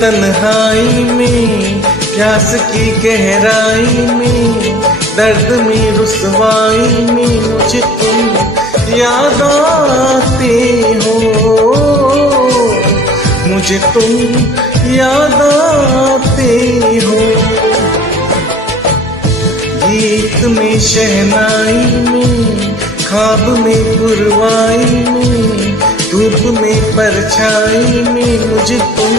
तन्हाई में, प्यास की गहराई में, दर्द में रुसवाई में मुझे तुम याद आते हो, मुझे तुम याद आते हो। गीत में शहनाई में, ख्वाब में पुरवाई में, धूप में परछाई में मुझे तुम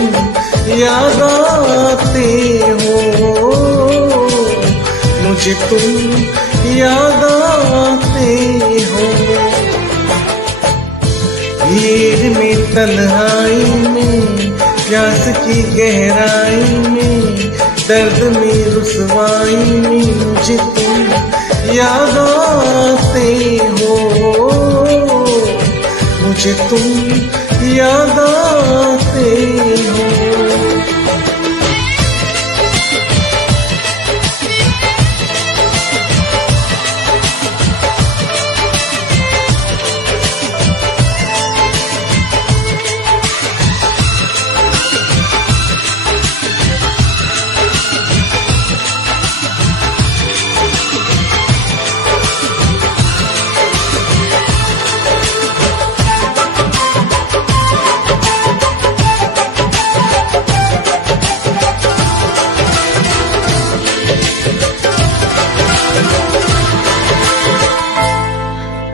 याद आते हो, मुझे तुम याद आते हो। भीड़ में तन्हाई में, प्यास की गहराई में, दर्द में रुसवाई में मुझे तुम याद आते हो, मुझे तुम याद आते हो।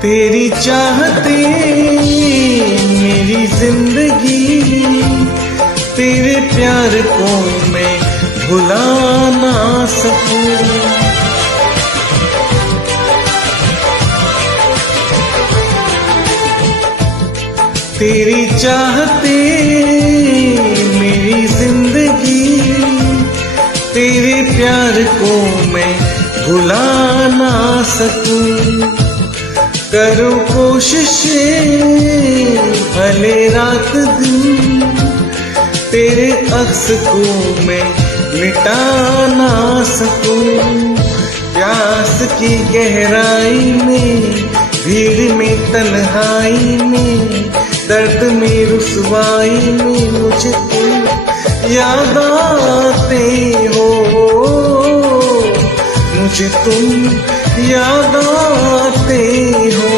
तेरी चाहते मेरी जिंदगी, तेरे प्यार को मैं भुला ना सकूं। तेरी चाहते मेरी जिंदगी, तेरे प्यार को मैं भुला ना सकूं। करूं कोशिशें भले रात दिन, तेरे अक्स को मैं मिटा ना सकूं। प्यास की गहराई में, भीड़ में तन्हाई में, दर्द में रुसवाई में मुझे तुम याद आते हो, मुझे तुम याद आते हो।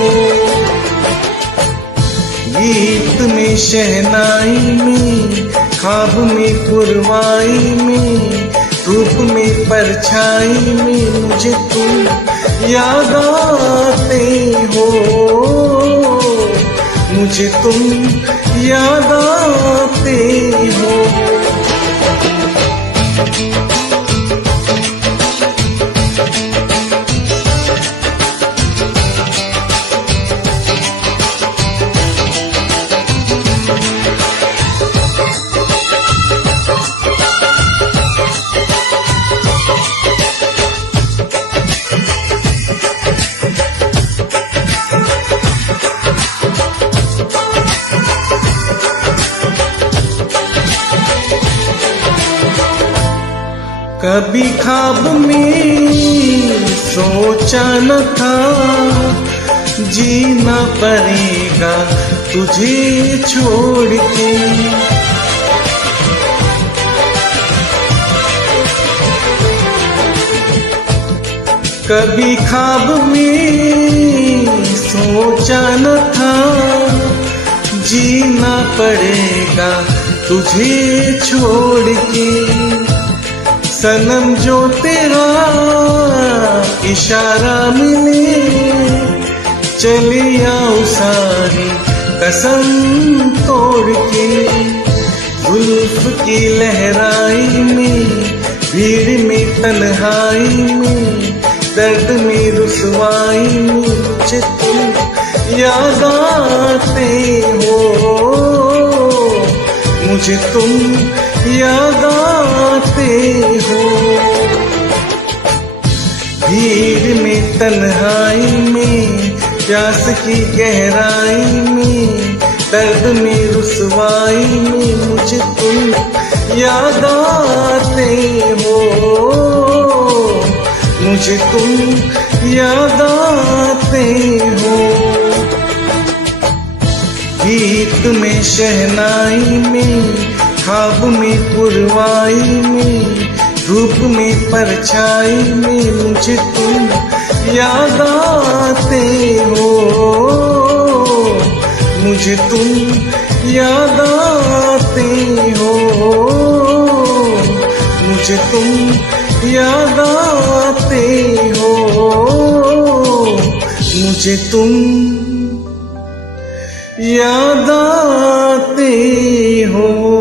गीत में शहनाई में, ख्वाब में पुरवाई में, धूप में परछाई में मुझे तुम याद आते हो, मुझे तुम याद आते हो। कभी ख्वाब में सोचा न था, जीना पड़ेगा तुझे छोड़ के। कभी ख्वाब में सोचा न था, जीना पड़ेगा तुझे छोड़ के। सनम जो तेरा इशारा मिले, चली आऊं सारी कसम तोड़ के। जुल्फ की लहराई में, भीड़ में तन्हाई में, दर्द में रुसवाई में मुझे तुम याद आते हो, मुझे तुम याद आते हो। भीड़ में तन्हाई में, प्यास की गहराई में, दर्द में रुसवाई में मुझे तुम याद आते हो, मुझे तुम याद आते हो। गीत में शहनाई में, ख्वाब में पुरवाई में, धूप में परछाई में मुझे तुम याद आते हो, मुझे तुम याद आते हो, मुझे तुम याद आते हो, मुझे तुम याद आते हो।